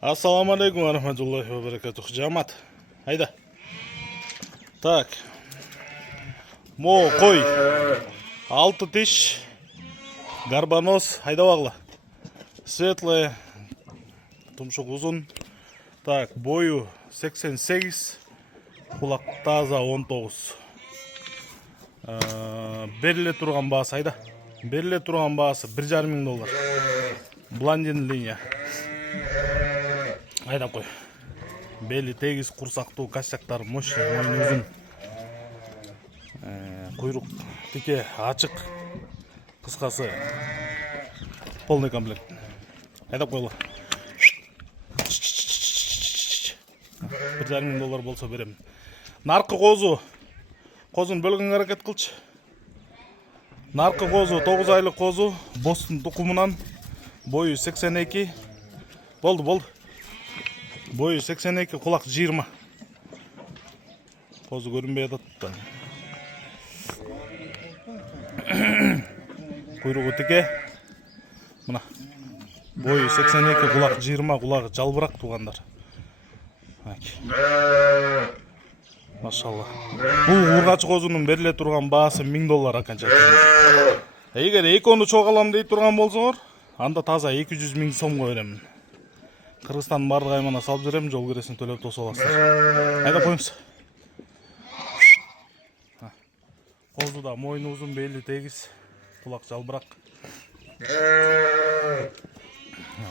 Ассаламу алейкум ва рахматуллахи ва баракатух. Жамат. Айда. Так. Мо қой. 6 тиш. Горбонос. Айда бағла. Светлая. Тұмшық ұзын. Так, бойы 88. Құлақ таза 19. Беріле тұрған бағасы. Айда. Беріле тұрған бағасы $1,500. Блондин линия. Айда қой. Бели тегіз, құрсақту, кастактар, мощный, мойны ұзын. Құйрық тіке, ашық, қысқасы. Полный комплект. Айда қойлы. $1,500 болса беремін. Нарқы қозу. Қозын бөлгін әрекет қылшы. Нарқы қозу, 9 айлық қозу. Бостың тұқымынан. Бойы 82. Болды. Бойы 82, құлақ 20. Қозы көрінбей ататты. Құйрығы тіке. Мұна. Бойы 82, құлақ 20, құлағы жалбырақ туғандар. Машалла. Бұл ұрғачы қозының беріле тұрған бағасы $1000 аканча. Егер еконы чоғалам дей тұрған болсаңыр, анда таза 200 000 сомға беремін. Қырғызстанның барлық аймағына салып жүремін, жол кіресін төлеп тосып аласыздар. Айда қойымыз. Қозуда мойны ұзын, белі тегіз, құлақ жалбырақ.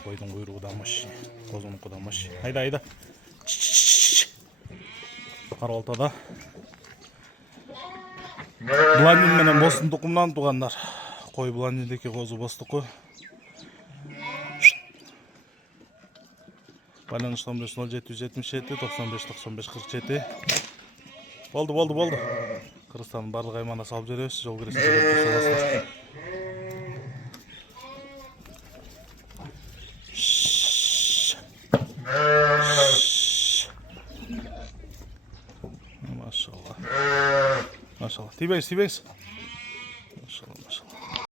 Қойдың құйрығы да мыш, қозының құда мыш. Айда. Қаралтада. Блондин менен бостың тұқымнан туғандар. Қой блондиндекі қозы бостық қой. Байланыш номеры 0777 95 95 47. Болды. Қырғызстанның барлық аймағына салып жүресіз, жол кіресін төлеп тосып аласыздар. Машалла. Тибеңіз. Машалла.